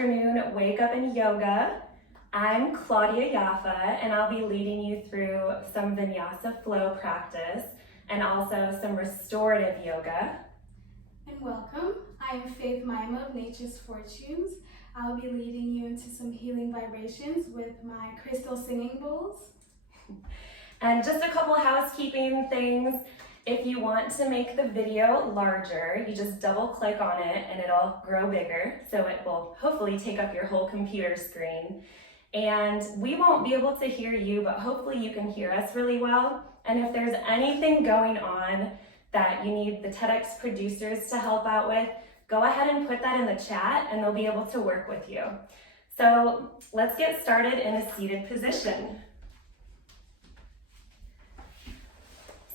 afternoon Wake Up and Yoga. I'm Claudia Yaffa, and I'll be leading you through some Vinyasa flow practice and also some restorative yoga. And welcome. I am Faith Maima of Nature's Fortunes. I'll be leading you into some healing vibrations with my crystal singing bowls. And just a couple housekeeping things. If you want to make the video larger, you just double click on it and it'll grow bigger. So it will hopefully take up your whole computer screen. And we won't be able to hear you, but hopefully you can hear us really well. And if there's anything going on that you need the TEDx producers to help out with, go ahead and put that in the chat and they'll be able to work with you. So let's get started in a seated position.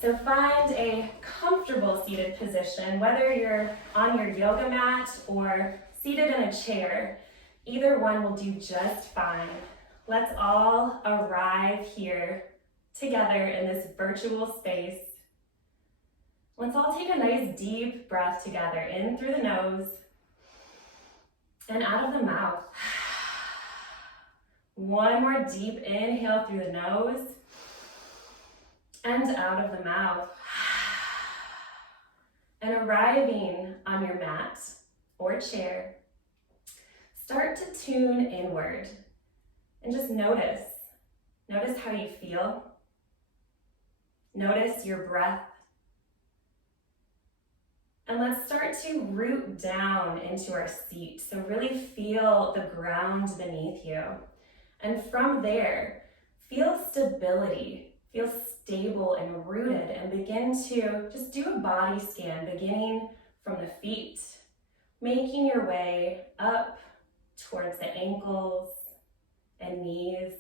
So find a comfortable seated position, whether you're on your yoga mat or seated in a chair. Either one will do just fine. Let's all arrive here together in this virtual space. Let's all take a nice deep breath together, in through the nose and out of the mouth. One more deep inhale through the nose and out of the mouth. And arriving on your mat or chair, start to tune inward and just notice. Notice how you feel. Notice your breath. And let's start to root down into our seat. So really feel the ground beneath you. And from there, feel stability. Feel stable and rooted, and begin to just do a body scan, beginning from the feet, making your way up towards the ankles and knees.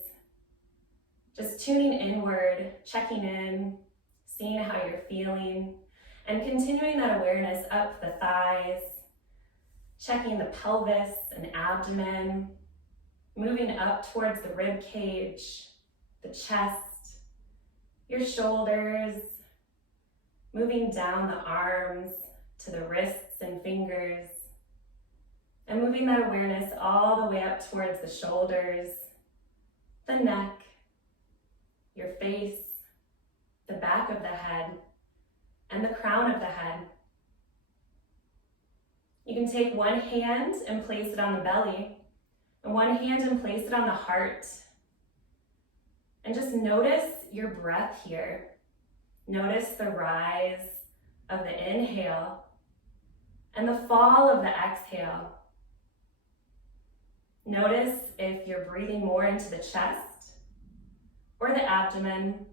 Just tuning inward, checking in, seeing how you're feeling, and continuing that awareness up the thighs, checking the pelvis and abdomen, moving up towards the rib cage, the chest, your shoulders, moving down the arms to the wrists and fingers, and moving that awareness all the way up towards the shoulders, the neck, your face, the back of the head, and the crown of the head. You can take one hand and place it on the belly, and one hand and place it on the heart. And just notice your breath here. Notice the rise of the inhale and the fall of the exhale. Notice if you're breathing more into the chest or the abdomen.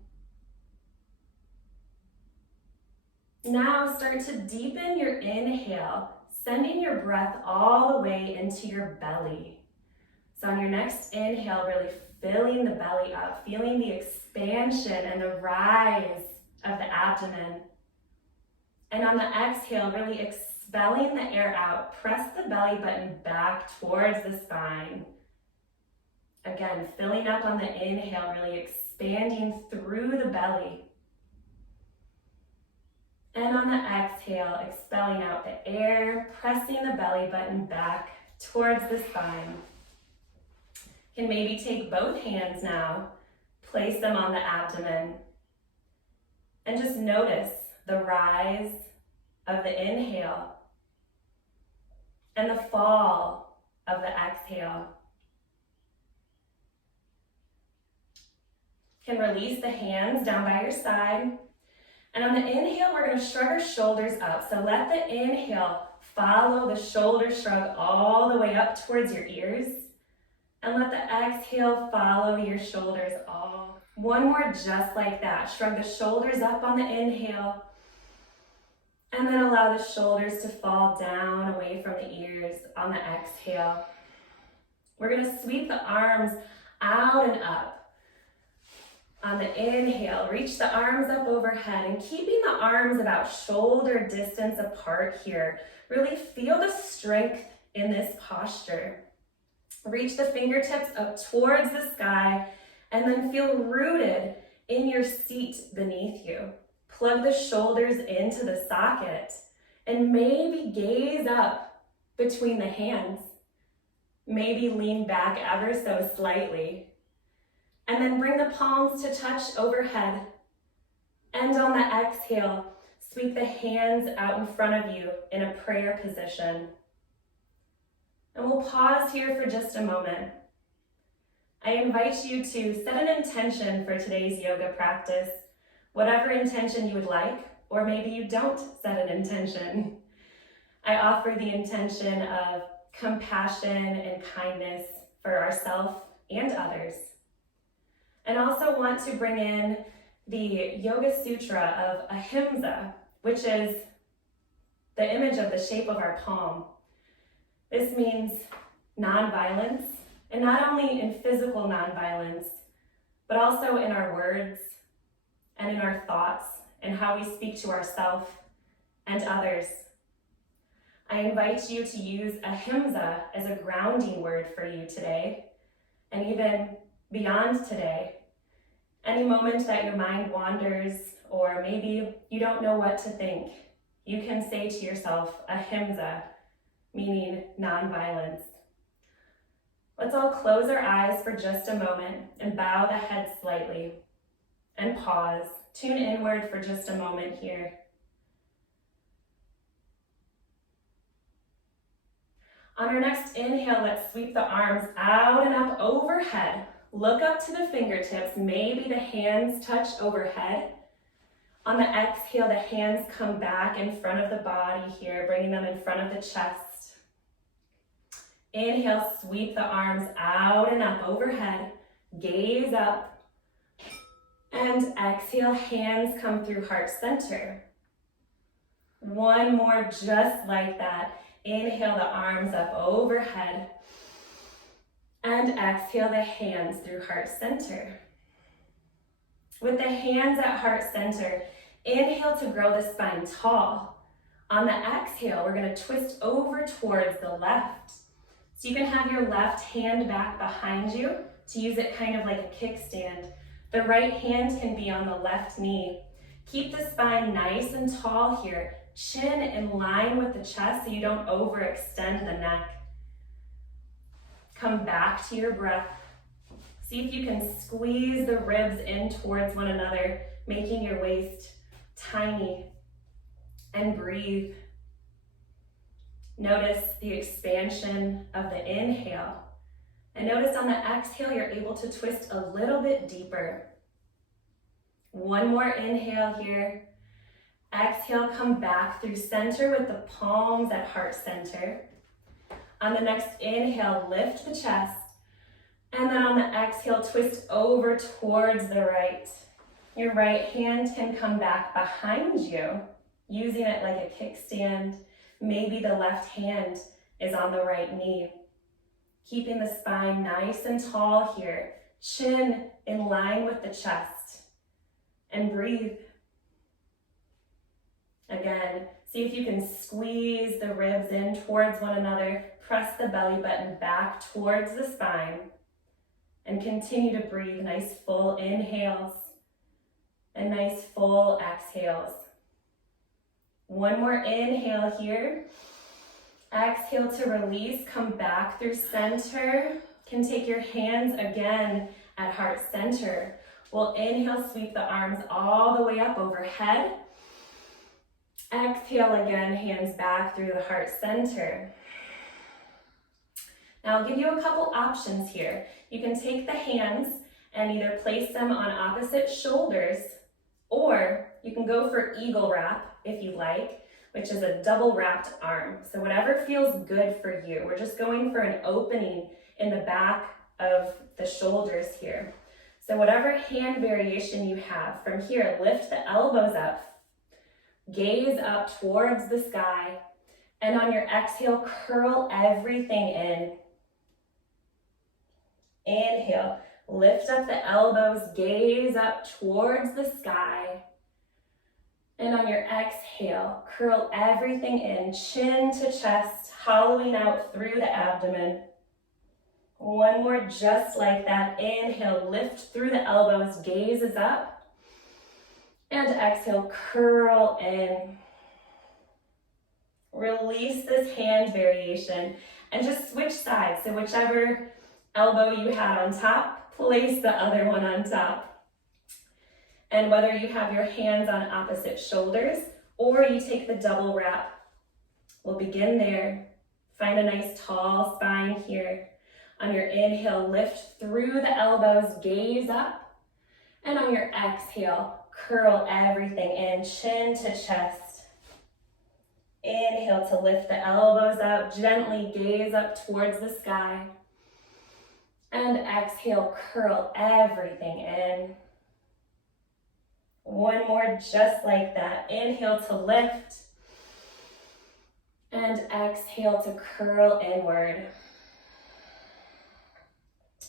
Now start to deepen your inhale, sending your breath all the way into your belly. So on your next inhale, really filling the belly up, feeling the expansion and the rise of the abdomen. And on the exhale, really expelling the air out. Press the belly button back towards the spine. Again, filling up on the inhale, really expanding through the belly. And on the exhale, expelling out the air, pressing the belly button back towards the spine. You can maybe take both hands now, place them on the abdomen, and just notice the rise of the inhale and the fall of the exhale. You can release the hands down by your side. And on the inhale, we're going to shrug our shoulders up. So let the inhale follow the shoulder shrug all the way up towards your ears. And let the exhale follow your shoulders all. One more just like that. Shrug the shoulders up on the inhale. And then allow the shoulders to fall down away from the ears on the exhale. We're going to sweep the arms out and up. On the inhale, reach the arms up overhead and keeping the arms about shoulder distance apart here. Really feel the strength in this posture. Reach the fingertips up towards the sky and then feel rooted in your seat beneath you. Plug the shoulders into the socket and maybe gaze up between the hands. Maybe lean back ever so slightly. And then bring the palms to touch overhead. And on the exhale, sweep the hands out in front of you in a prayer position. And we'll pause here for just a moment. I invite you to set an intention for today's yoga practice, whatever intention you would like, or maybe you don't set an intention. I offer the intention of compassion and kindness for ourselves and others. And also want to bring in the Yoga Sutra of Ahimsa, which is the image of the shape of our palm. This means nonviolence, and not only in physical nonviolence, but also in our words and in our thoughts and how we speak to ourselves and others. I invite you to use Ahimsa as a grounding word for you today, and even beyond today. Any moment that your mind wanders, or maybe you don't know what to think, you can say to yourself, Ahimsa, meaning nonviolence. Let's all close our eyes for just a moment and bow the head slightly and pause. Tune inward for just a moment here. On our next inhale, let's sweep the arms out and up overhead. Look up to the fingertips. Maybe the hands touch overhead. On the exhale, the hands come back in front of the body here, bringing them in front of the chest. Inhale, sweep the arms out and up overhead. Gaze up. And exhale, hands come through heart center. One more just like that. Inhale the arms up overhead. And exhale the hands through heart center. With the hands at heart center, inhale to grow the spine tall. On the exhale, we're going to twist over towards the left. So you can have your left hand back behind you to use it kind of like a kickstand. The right hand can be on the left knee. Keep the spine nice and tall here. Chin in line with the chest so you don't overextend the neck. Come back to your breath. See if you can squeeze the ribs in towards one another, making your waist tiny. And breathe. Notice the expansion of the inhale. And notice on the exhale, you're able to twist a little bit deeper. One more inhale here. Exhale, come back through center with the palms at heart center. On the next inhale, lift the chest. And then on the exhale, twist over towards the right. Your right hand can come back behind you, using it like a kickstand. Maybe the left hand is on the right knee. Keeping the spine nice and tall here. Chin in line with the chest. And breathe. Again, see if you can squeeze the ribs in towards one another. Press the belly button back towards the spine. And continue to breathe. Nice full inhales and nice full exhales. One more inhale here. Exhale to release. Come back through center. Can take your hands again at heart center. We'll inhale, sweep the arms all the way up overhead. Exhale again, hands back through the heart center. Now I'll give you a couple options here. You can take the hands and either place them on opposite shoulders, or you can go for eagle wrap if you like, which is a double wrapped arm. So whatever feels good for you. We're just going for an opening in the back of the shoulders here. So whatever hand variation you have, from here, lift the elbows up, gaze up towards the sky, and on your exhale, curl everything in. Inhale, lift up the elbows, gaze up towards the sky. And on your exhale, curl everything in, chin to chest, hollowing out through the abdomen. One more just like that. Inhale, lift through the elbows, gazes up. And exhale, curl in. Release this hand variation. And just switch sides. So whichever elbow you had on top, place the other one on top. And whether you have your hands on opposite shoulders or you take the double wrap, we'll begin there. Find a nice tall spine here. On your inhale, lift through the elbows, gaze up. And on your exhale, curl everything in, chin to chest. Inhale to lift the elbows up, gently gaze up towards the sky. And exhale, curl everything in. One more just like that. Inhale to lift. And exhale to curl inward.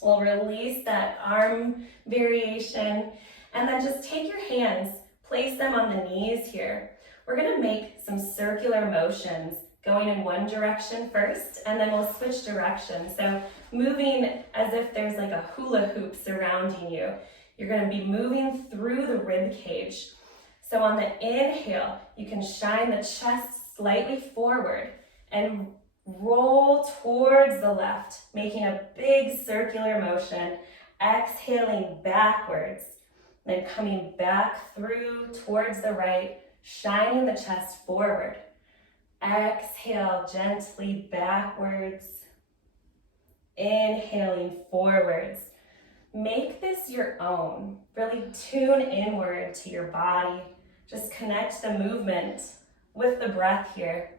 We'll release that arm variation. And then just take your hands, place them on the knees here. We're gonna make some circular motions, going in one direction first, and then we'll switch directions. So moving as if there's like a hula hoop surrounding you. You're gonna be moving through the rib cage. So on the inhale, you can shine the chest slightly forward and roll towards the left, making a big circular motion, exhaling backwards, then coming back through towards the right, shining the chest forward. Exhale gently backwards, inhaling forwards. Make this your own. Really tune inward to your body. Just connect the movement with the breath here.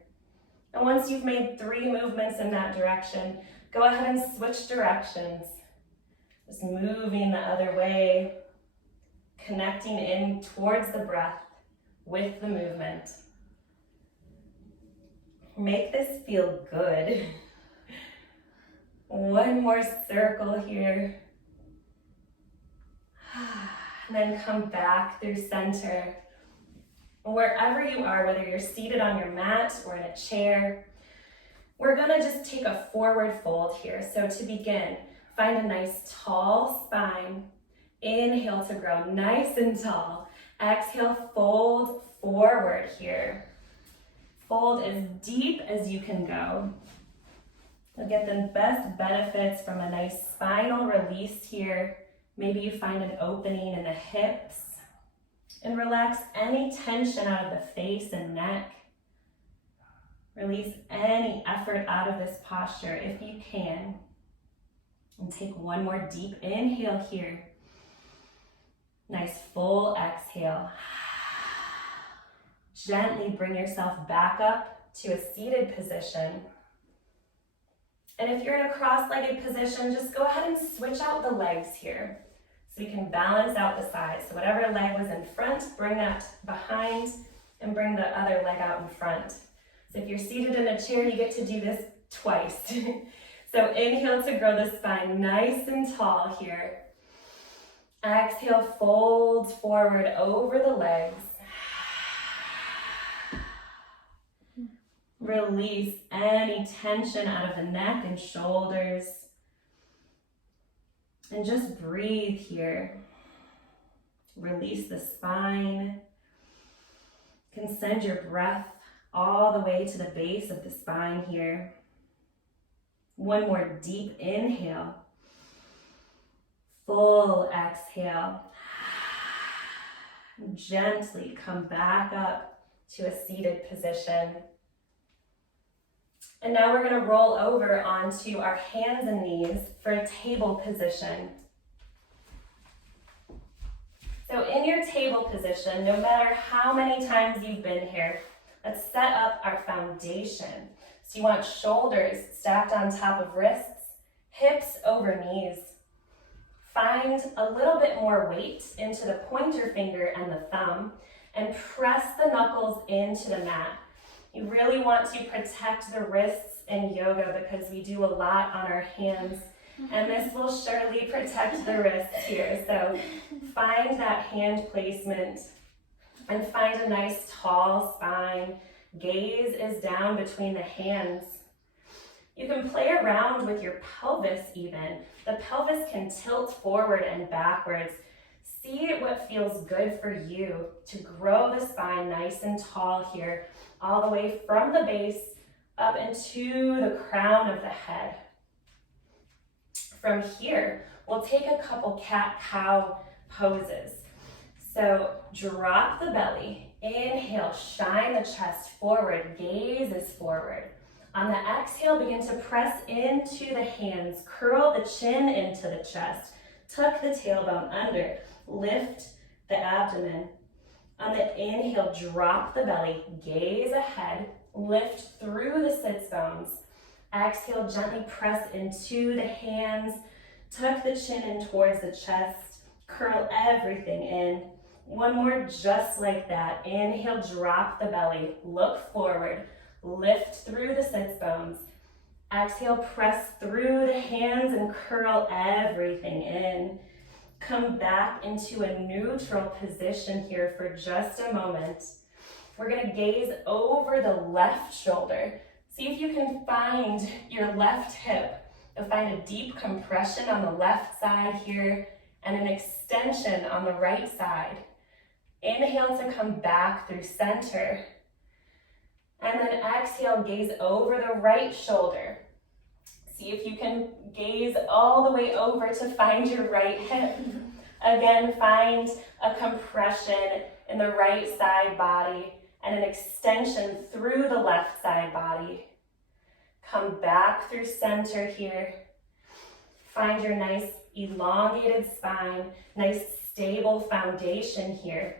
And once you've made 3 movements in that direction, go ahead and switch directions. Just moving the other way, connecting in towards the breath with the movement. Make this feel good. One more circle here. And then come back through center. Wherever you are, whether you're seated on your mat or in a chair, we're gonna just take a forward fold here. So to begin, find a nice tall spine. Inhale to grow nice and tall. Exhale, fold forward here. Fold as deep as you can go. You'll get the best benefits from a nice spinal release here. Maybe you find an opening in the hips. And relax any tension out of the face and neck. Release any effort out of this posture if you can. And take one more deep inhale here. Nice full exhale. Gently bring yourself back up to a seated position. And if you're in a cross-legged position, just go ahead and switch out the legs here. So you can balance out the sides. So whatever leg was in front, bring that behind and bring the other leg out in front. So if you're seated in a chair, you get to do this twice. So inhale to grow the spine nice and tall here. Exhale, fold forward over the legs. Release any tension out of the neck and shoulders. And just breathe here. Release the spine. You can send your breath all the way to the base of the spine here. One more deep inhale. Full exhale. Gently come back up to a seated position. And now we're going to roll over onto our hands and knees for a table position. So in your table position, no matter how many times you've been here, let's set up our foundation. So you want shoulders stacked on top of wrists, hips over knees. Find a little bit more weight into the pointer finger and the thumb and press the knuckles into the mat. You really want to protect the wrists in yoga because we do a lot on our hands, and this will surely protect the wrists here. So find that hand placement and find a nice tall spine. Gaze is down between the hands. You can play around with your pelvis even. The pelvis can tilt forward and backwards. See what feels good for you to grow the spine nice and tall here, all the way from the base up into the crown of the head. From here, we'll take a couple cat-cow poses. So drop the belly, inhale, shine the chest forward, gaze is forward. On the exhale, begin to press into the hands, curl the chin into the chest, tuck the tailbone under, lift the abdomen. On the inhale, drop the belly, gaze ahead, lift through the sits bones. Exhale, gently press into the hands, tuck the chin in towards the chest, curl everything in. One more just like that. Inhale, drop the belly, look forward, lift through the sits bones. Exhale, press through the hands and curl everything in. Come back into a neutral position here for just a moment. We're gonna gaze over the left shoulder. See if you can find your left hip. You'll find a deep compression on the left side here and an extension on the right side. Inhale to come back through center. And then exhale, gaze over the right shoulder. See if you can gaze all the way over to find your right hip. Again, find a compression in the right side body and an extension through the left side body. Come back through center here. Find your nice elongated spine, nice stable foundation here.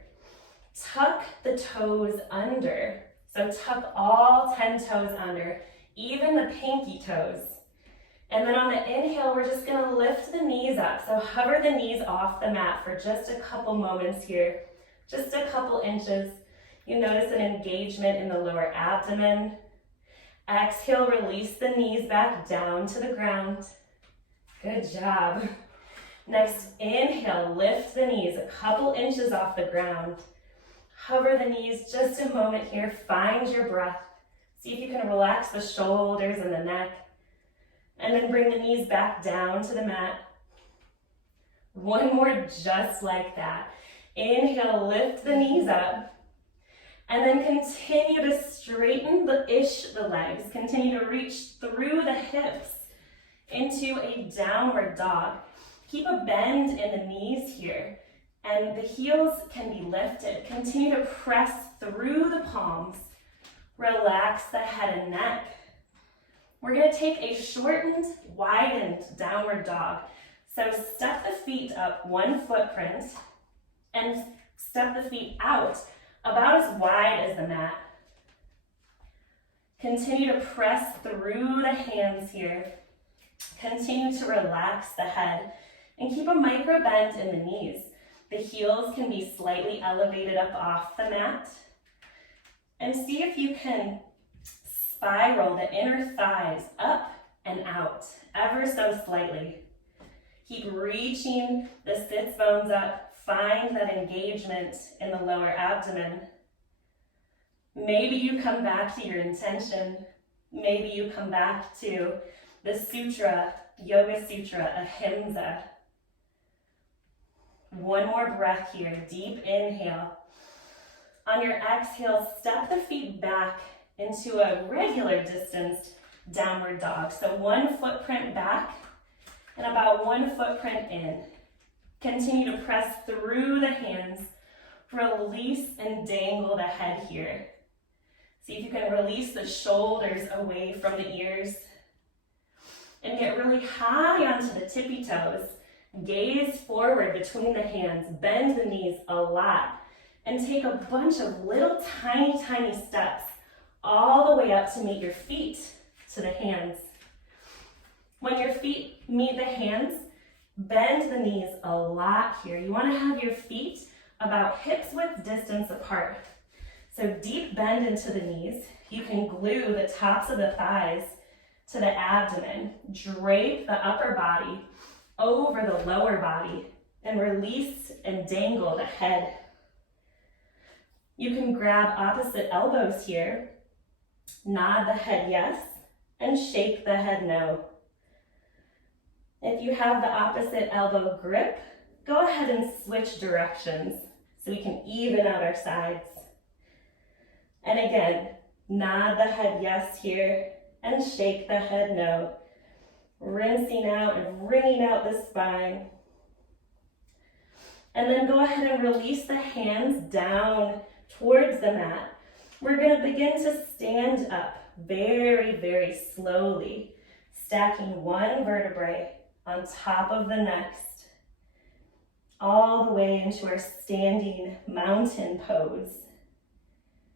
Tuck the toes under. So tuck all 10 toes under, even the pinky toes. And then on the inhale, we're just gonna lift the knees up. So hover the knees off the mat for just a couple moments here, just a couple inches. You notice an engagement in the lower abdomen. Exhale, release the knees back down to the ground. Good job. Next, inhale, lift the knees a couple inches off the ground. Hover the knees just a moment here. Find your breath. See if you can relax the shoulders and the neck. And then bring the knees back down to the mat. One more just like that. Inhale, lift the knees up. And then continue to straighten the legs. Continue to reach through the hips into a downward dog. Keep a bend in the knees here. And the heels can be lifted. Continue to press through the palms. Relax the head and neck. We're gonna take a shortened, widened downward dog. So step the feet up one footprint and step the feet out about as wide as the mat. Continue to press through the hands here. Continue to relax the head and keep a micro bend in the knees. The heels can be slightly elevated up off the mat. And see if you can spiral the inner thighs up and out, ever so slightly. Keep reaching the sits bones up. Find that engagement in the lower abdomen. Maybe you come back to your intention. Maybe you come back to the sutra, Yoga Sutra, Ahimsa. One more breath here, deep inhale. On your exhale, step the feet back into a regular distance downward dog. So one footprint back and about one footprint in. Continue to press through the hands. Release and dangle the head here. See if you can release the shoulders away from the ears. And get really high onto the tippy toes. Gaze forward between the hands. Bend the knees a lot. And take a bunch of little tiny, tiny steps all the way up to meet your feet to the hands. When your feet meet the hands, bend the knees a lot here. You want to have your feet about hips width distance apart. So deep bend into the knees. You can glue the tops of the thighs to the abdomen. Drape the upper body over the lower body and release and dangle the head. You can grab opposite elbows here, nod the head yes, and shake the head no. If you have the opposite elbow grip, go ahead and switch directions so we can even out our sides. And again, Nod the head yes here and shake the head no. Rinsing out and wringing out the spine. And then go ahead and release the hands down towards the mat. We're going to begin to stand up very, very slowly, stacking one vertebrae on top of the next, all the way into our standing mountain pose.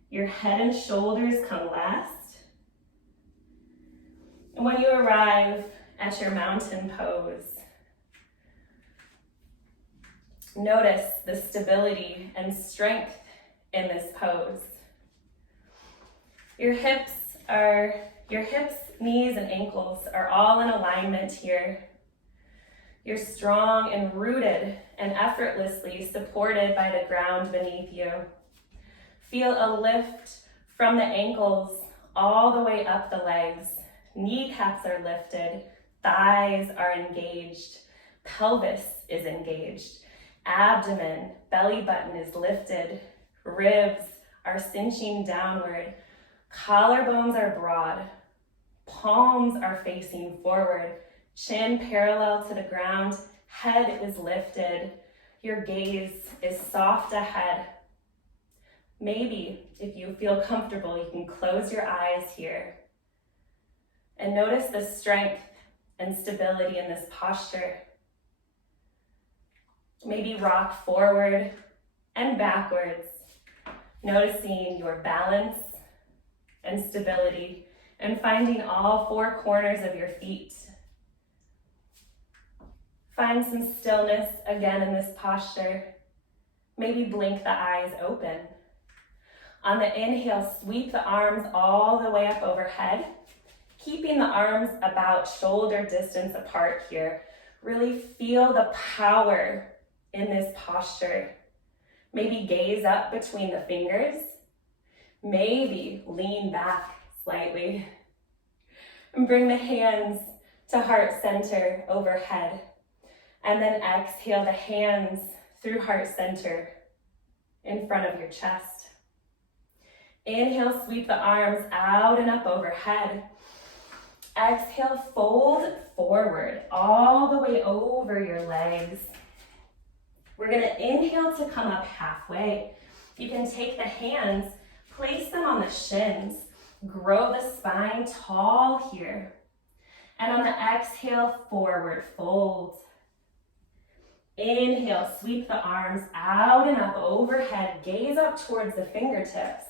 Your head and shoulders come last. And when you arrive at your mountain pose, notice the stability and strength in this pose. Your hips, knees, and ankles are all in alignment here. You're strong and rooted and effortlessly supported by the ground beneath you. Feel a lift from the ankles all the way up the legs. Kneecaps are lifted, thighs are engaged, pelvis is engaged, abdomen, belly button is lifted, ribs are cinching downward, collarbones are broad, palms are facing forward, chin parallel to the ground, head is lifted, your gaze is soft ahead. Maybe, if you feel comfortable, you can close your eyes here and notice the strength and stability in this posture. Maybe rock forward and backwards, noticing your balance and stability and finding all four corners of your feet. Find some stillness again in this posture. Maybe blink the eyes open. On the inhale, sweep the arms all the way up overhead, keeping the arms about shoulder distance apart here. Really feel the power in this posture. Maybe gaze up between the fingers. Maybe lean back slightly. And bring the hands to heart center overhead. And then exhale the hands through heart center in front of your chest. Inhale, sweep the arms out and up overhead. Exhale, fold forward all the way over your legs. We're going to inhale to come up halfway. You can take the hands, place them on the shins, grow the spine tall here. And on the exhale, forward fold. Inhale, sweep the arms out and up overhead, gaze up towards the fingertips.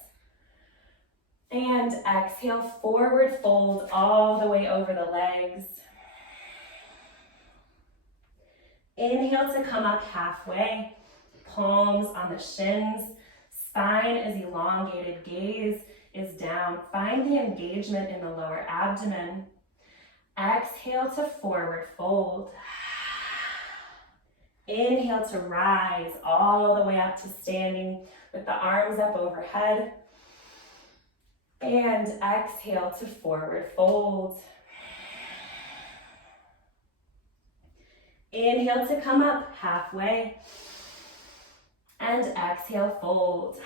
And exhale, forward fold all the way over the legs. Inhale to come up halfway, palms on the shins, spine is elongated, gaze is down. Find the engagement in the lower abdomen. Exhale to forward fold. Inhale to rise all the way up to standing with the arms up overhead. And exhale to forward fold. Inhale to come up halfway. And exhale, fold.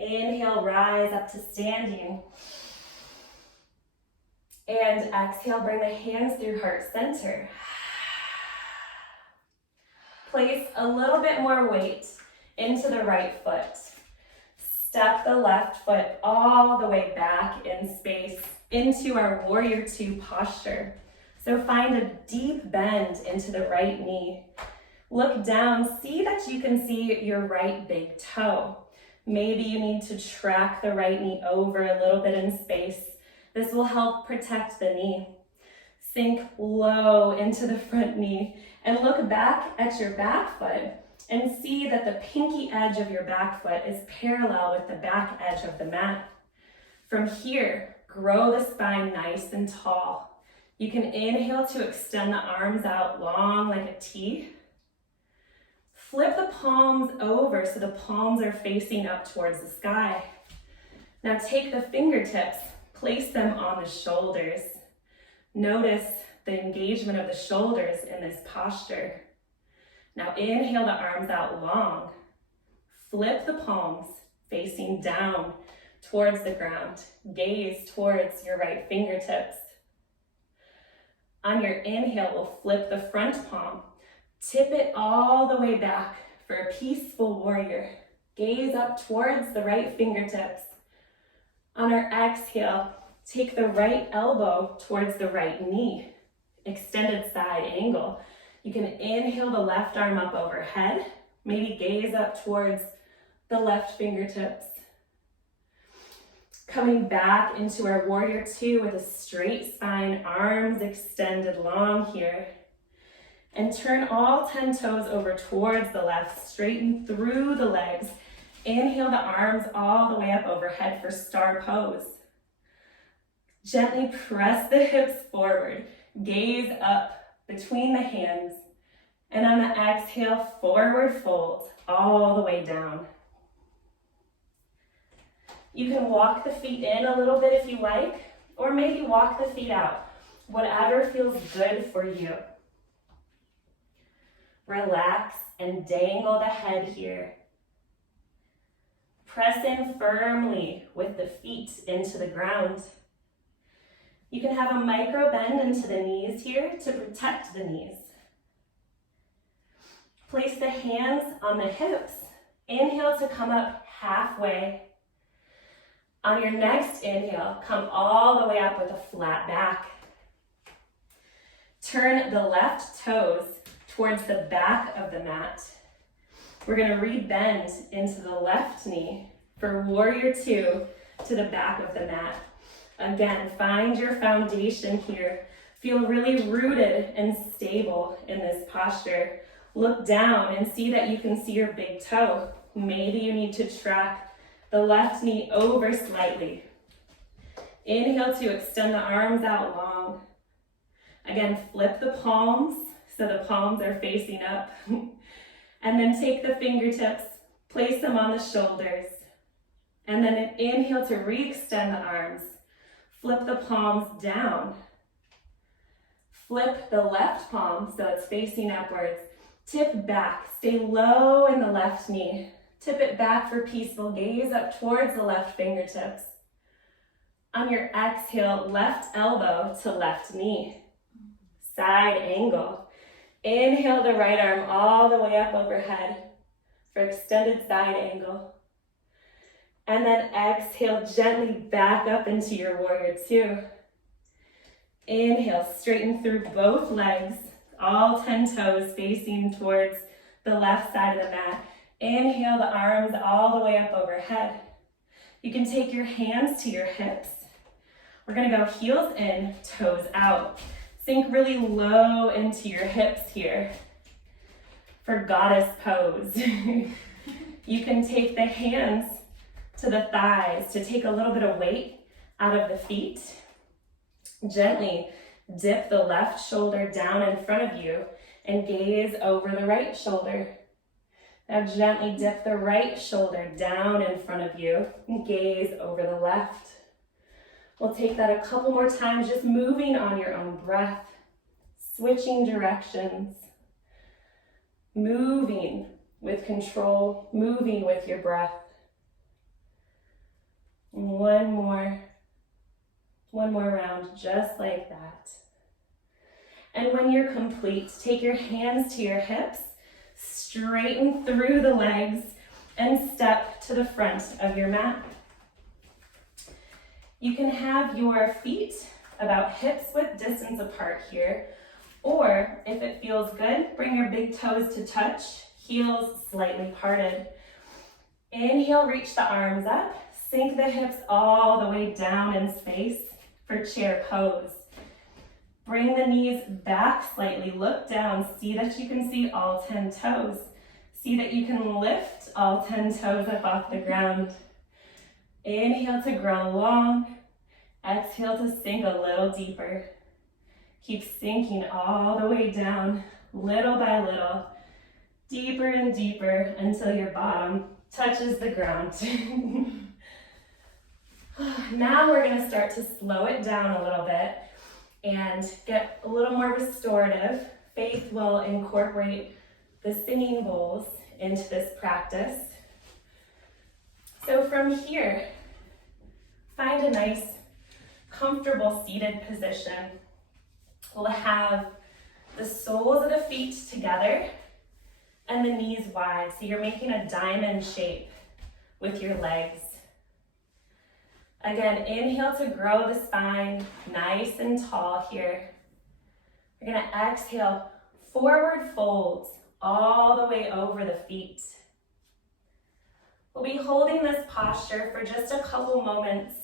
Inhale, rise up to standing. And exhale, bring the hands through heart center. Place a little bit more weight into the right foot. Step the left foot all the way back in space into our warrior two posture. So find a deep bend into the right knee. Look down, see that you can see your right big toe. Maybe you need to track the right knee over a little bit in space. This will help protect the knee. Sink low into the front knee and look back at your back foot and see that the pinky edge of your back foot is parallel with the back edge of the mat. From here, grow the spine nice and tall. You can inhale to extend the arms out long like a T. Flip the palms over so the palms are facing up towards the sky. Now take the fingertips, place them on the shoulders. Notice the engagement of the shoulders in this posture. Now inhale the arms out long. Flip the palms facing down towards the ground. Gaze towards your right fingertips. On your inhale, we'll flip the front palm. Tip it all the way back for a peaceful warrior. Gaze up towards the right fingertips. On our exhale, take the right elbow towards the right knee. Extended side angle. You can inhale the left arm up overhead. Maybe gaze up towards the left fingertips. Coming back into our warrior two with a straight spine, arms extended long here. And turn all 10 toes over towards the left, straighten through the legs. Inhale the arms all the way up overhead for star pose. Gently press the hips forward, gaze up between the hands, and on the exhale, forward fold all the way down. You can walk the feet in a little bit if you like, or maybe walk the feet out, whatever feels good for you. Relax and dangle the head here. Press in firmly with the feet into the ground. You can have a micro bend into the knees here to protect the knees. Place the hands on the hips. Inhale to come up halfway. On your next inhale, come all the way up with a flat back. Turn the left toes towards the back of the mat. We're going to re-bend into the left knee for warrior two to the back of the mat. Again, find your foundation here. Feel really rooted and stable in this posture. Look down and see that you can see your big toe. Maybe you need to track the left knee over slightly. Inhale to extend the arms out long. Again, flip the palms so the palms are facing up. And then take the fingertips, place them on the shoulders. And then inhale to re-extend the arms. Flip the palms down. Flip the left palm so it's facing upwards. Tip back, stay low in the left knee. Tip it back for peaceful gaze up towards the left fingertips. On your exhale, left elbow to left knee. Side angle. Inhale the right arm all the way up overhead for extended side angle. And then exhale gently back up into your warrior two. Inhale, straighten through both legs, all 10 toes facing towards the left side of the mat. Inhale the arms all the way up overhead. You can take your hands to your hips. We're gonna go heels in, toes out. Sink really low into your hips here for goddess pose. You can take the hands to the thighs to take a little bit of weight out of the feet. Gently dip the left shoulder down in front of you and gaze over the right shoulder. Now gently dip the right shoulder down in front of you and gaze over the left. We'll take that a couple more times, just moving on your own breath, switching directions, moving with control, moving with your breath. One more round, just like that. And when you're complete, take your hands to your hips, straighten through the legs, and step to the front of your mat. You can have your feet about hips width distance apart here, or if it feels good, bring your big toes to touch, heels slightly parted. Inhale, reach the arms up, sink the hips all the way down in space for chair pose. Bring the knees back slightly, look down, see that you can see all 10 toes. See that you can lift all 10 toes up off the ground. Inhale to grow long, exhale to sink a little deeper. Keep sinking all the way down, little by little, deeper and deeper until your bottom touches the ground. Now we're gonna start to slow it down a little bit and get a little more restorative. Faith will incorporate the singing bowls into this practice. So from here, find a nice, comfortable seated position. We'll have the soles of the feet together and the knees wide. So you're making a diamond shape with your legs. Again, inhale to grow the spine nice and tall here. You're gonna exhale, forward folds all the way over the feet. We'll be holding this posture for just a couple moments.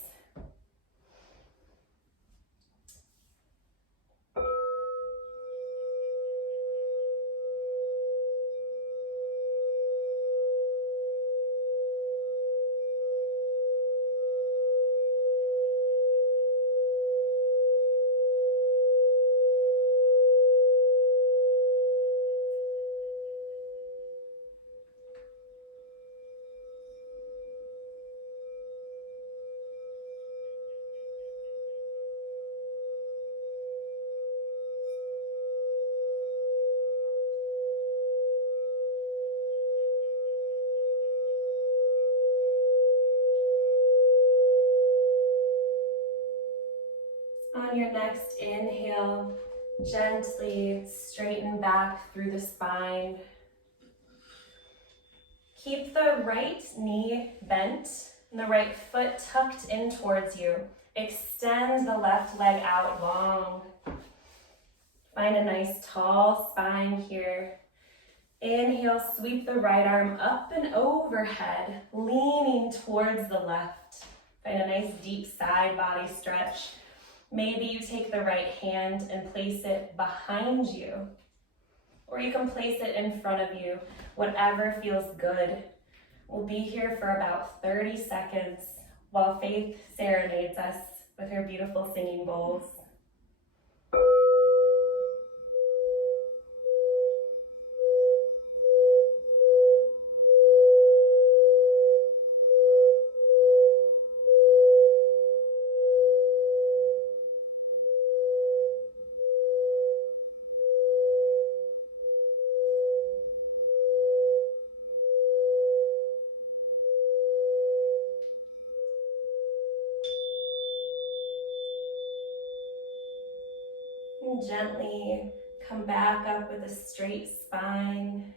On your next inhale, gently straighten back through the spine. Keep the right knee bent and the right foot tucked in towards you. Extend the left leg out long. Find a nice tall spine here. Inhale, sweep the right arm up and overhead, leaning towards the left. Find a nice deep side body stretch. Maybe you take the right hand and place it behind you, or you can place it in front of you, whatever feels good. We'll be here for about 30 seconds while Faith serenades us with her beautiful singing bowls. And gently come back up with a straight spine.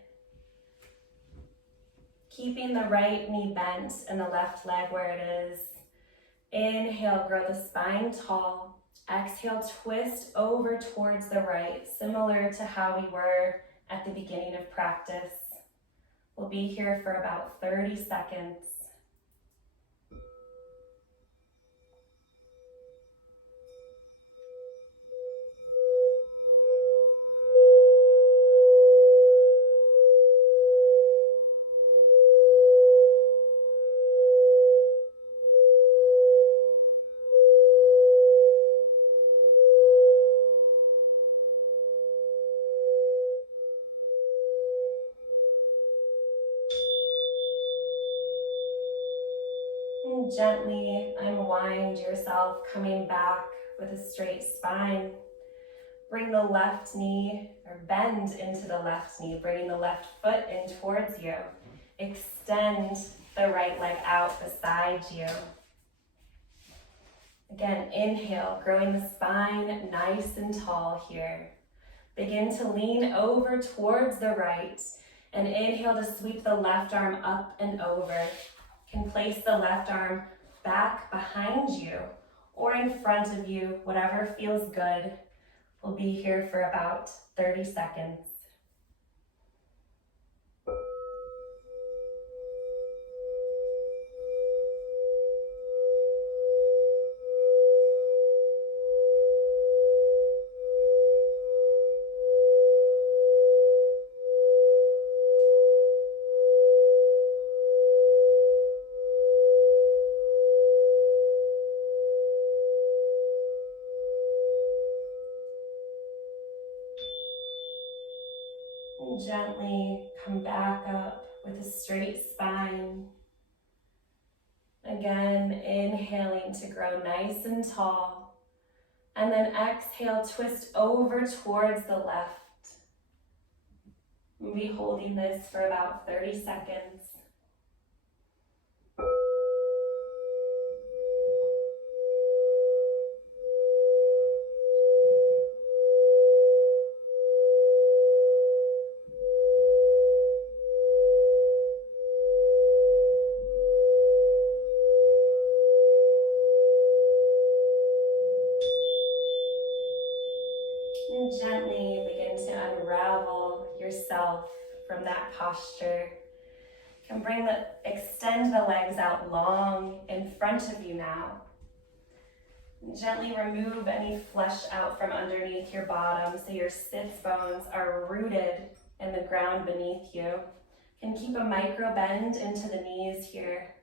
Keeping the right knee bent and the left leg where it is. Inhale, grow the spine tall. Exhale, twist over towards the right, similar to how we were at the beginning of practice. We'll be here for about 30 seconds. And gently unwind yourself, coming back with a straight spine. Bring the left knee, or bend into the left knee, bringing the left foot in towards you. Extend the right leg out beside you. Again, inhale, growing the spine nice and tall here. Begin to lean over towards the right, and inhale to sweep the left arm up and over. You can place the left arm back behind you or in front of you, whatever feels good. We'll be here for about 30 seconds. And gently come back up with a straight spine. Again, inhaling to grow nice and tall. And then exhale, twist over towards the left. We'll be holding this for about 30 seconds. And gently begin to unravel yourself from that posture. You can extend the legs out long in front of you now. And gently remove any flesh out from underneath your bottom so your sits bones are rooted in the ground beneath you. You can keep a micro bend into the knees here.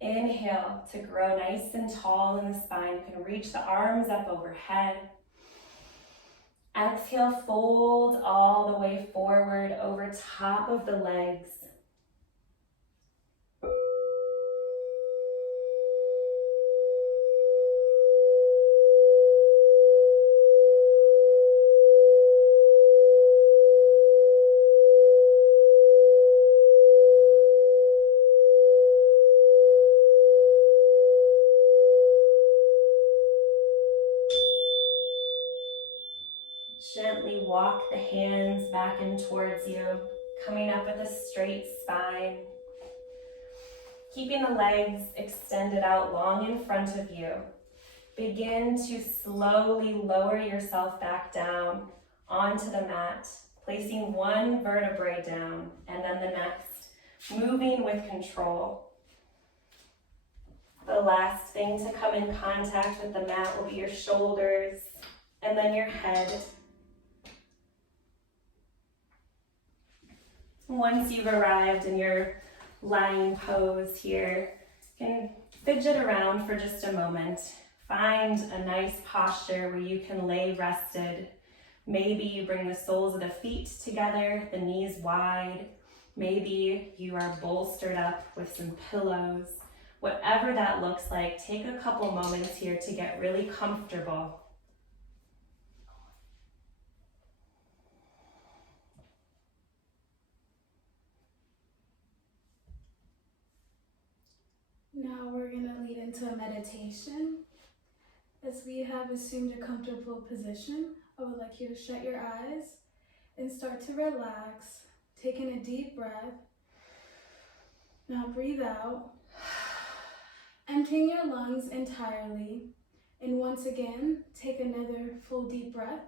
Inhale to grow nice and tall in the spine. You can reach the arms up overhead. Exhale, fold all the way forward over top of the legs. Gently walk the hands back in towards you, coming up with a straight spine. Keeping the legs extended out long in front of you. Begin to slowly lower yourself back down onto the mat, placing one vertebrae down and then the next, moving with control. The last thing to come in contact with the mat will be your shoulders and then your head. Once you've arrived in your lying pose here, you can fidget around for just a moment. Find a nice posture where you can lay rested. Maybe you bring the soles of the feet together, the knees wide. Maybe you are bolstered up with some pillows. Whatever that looks like, take a couple moments here to get really comfortable. Now we're going to lead into a meditation. As we have assumed a comfortable position, I would like you to shut your eyes and start to relax, taking a deep breath. Now breathe out, emptying your lungs entirely. And once again, take another full deep breath.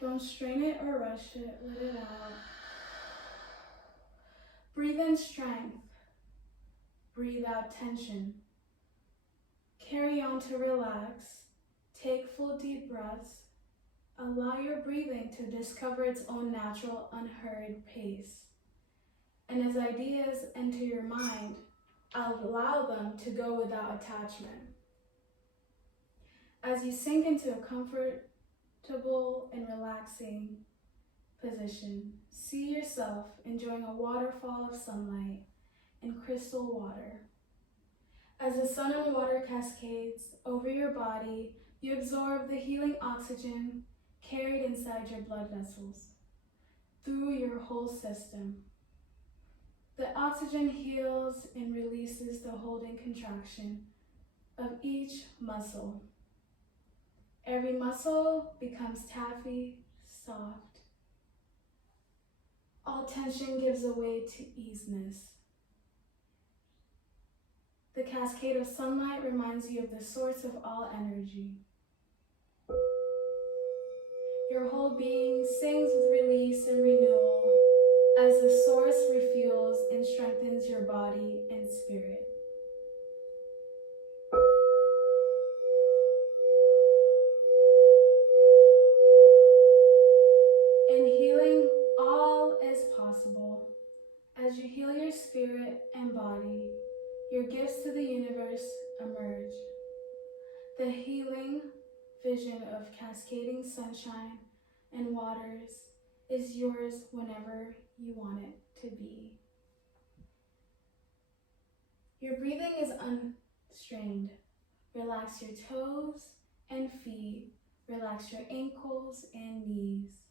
Don't strain it or rush it, let it out. Breathe in strength. Breathe out tension. Carry on to relax. Take full deep breaths. Allow your breathing to discover its own natural, unhurried pace. And as ideas enter your mind, allow them to go without attachment. As you sink into a comfortable and relaxing position, see yourself enjoying a waterfall of sunlight and crystal water. As the sun and water cascades over your body, you absorb the healing oxygen carried inside your blood vessels through your whole system. The oxygen heals and releases the holding contraction of each muscle. Every muscle becomes taffy, soft. All tension gives way to easiness. The cascade of sunlight reminds you of the source of all energy. Your whole being sings with release and renewal as the source refuels and strengthens your body and spirit. In healing, all is possible. As you heal your spirit and body, your gifts to the universe emerge. The healing vision of cascading sunshine and waters is yours whenever you want it to be. Your breathing is unstrained. Relax your toes and feet. Relax your ankles and knees.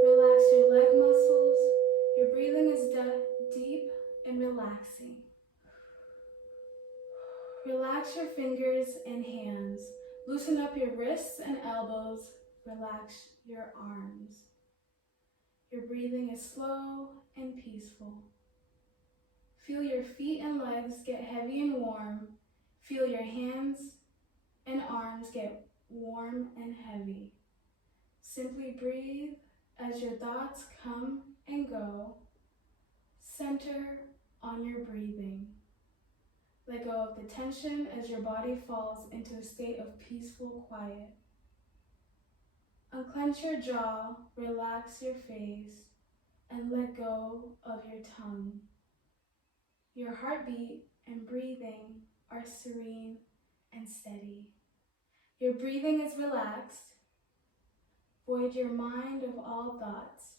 Relax your leg muscles. Your breathing is deep and relaxing. Relax your fingers and hands. Loosen up your wrists and elbows. Relax your arms. Your breathing is slow and peaceful. Feel your feet and legs get heavy and warm. Feel your hands and arms get warm and heavy. Simply breathe as your thoughts come and go. Center on your breathing. Let go of the tension as your body falls into a state of peaceful quiet. Unclench your jaw, relax your face, and let go of your tongue. Your heartbeat and breathing are serene and steady. Your breathing is relaxed. Void your mind of all thoughts.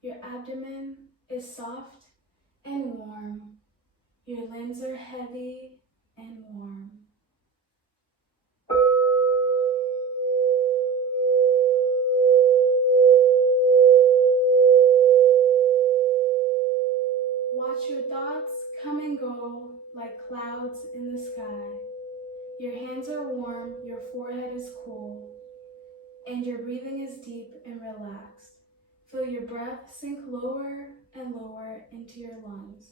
Your abdomen is soft and warm. Your limbs are heavy and warm. Watch your thoughts come and go like clouds in the sky. Your hands are warm, your forehead is cool, and your breathing is deep and relaxed. Feel your breath sink lower and lower into your lungs.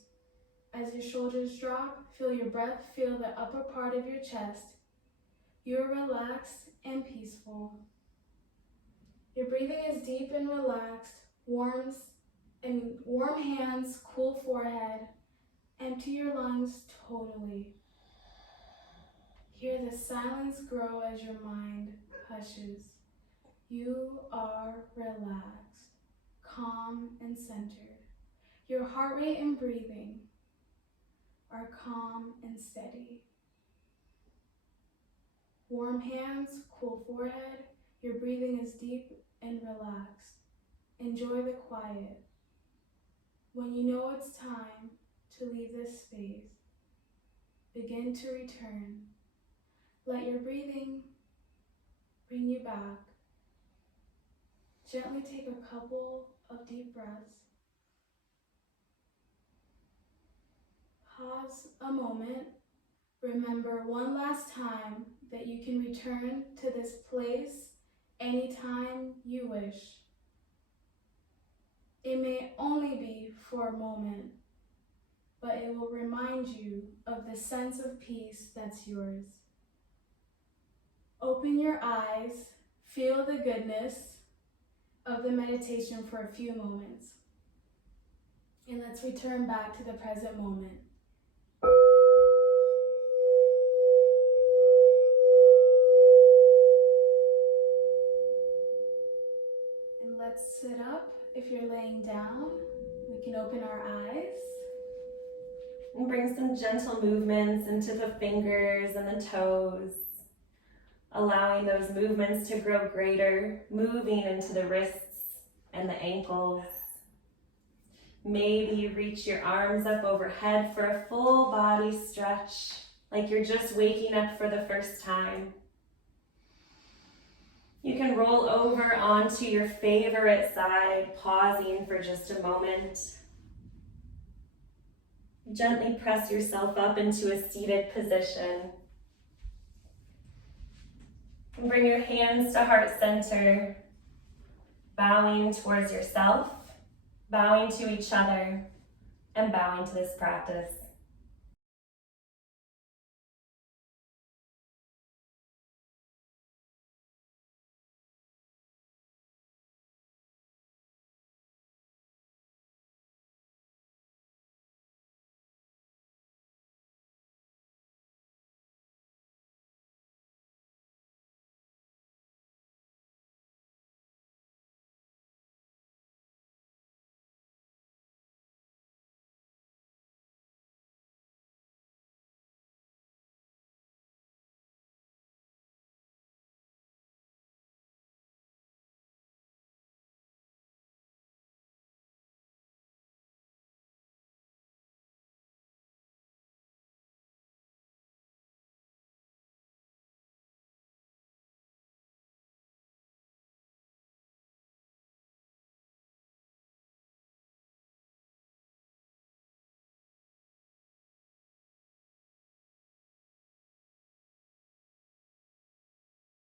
As your shoulders drop, feel your breath fill the upper part of your chest. You are relaxed and peaceful. Your breathing is deep and relaxed, warm hands, cool forehead. Empty your lungs totally. Hear the silence grow as your mind hushes. You are relaxed, calm and centered. Your heart rate and breathing are calm and steady. Warm hands, cool forehead. Your breathing is deep and relaxed. Enjoy the quiet. When you know it's time to leave this space, begin to return. Let your breathing bring you back. Gently take a couple of deep breaths. Pause a moment. Remember one last time that you can return to this place anytime you wish. It may only be for a moment, but it will remind you of the sense of peace that's yours. Open your eyes, feel the goodness of the meditation for a few moments. And let's return back to the present moment. And let's sit up. If you're laying down, we can open our eyes. And bring some gentle movements into the fingers and the toes, allowing those movements to grow greater, moving into the wrists and the ankles. Maybe you reach your arms up overhead for a full body stretch, like you're just waking up for the first time. You can roll over onto your favorite side, pausing for just a moment. Gently press yourself up into a seated position. And bring your hands to heart center, bowing towards yourself, bowing to each other, and bowing to this practice.